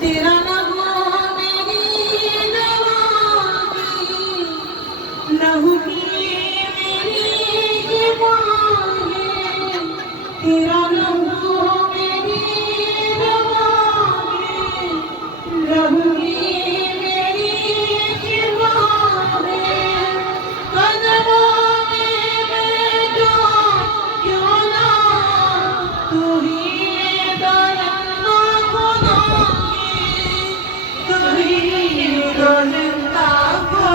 तेरा लहू मेरी दवाई, लहू की मेरी शिफाई, तेरा लहू मेरी दवाई, लहू की मेरी शिफाई, कदमों में बैठो क्यों ना, तू ही दरिंदा खुदा, तू ही दरिंदा खुदा।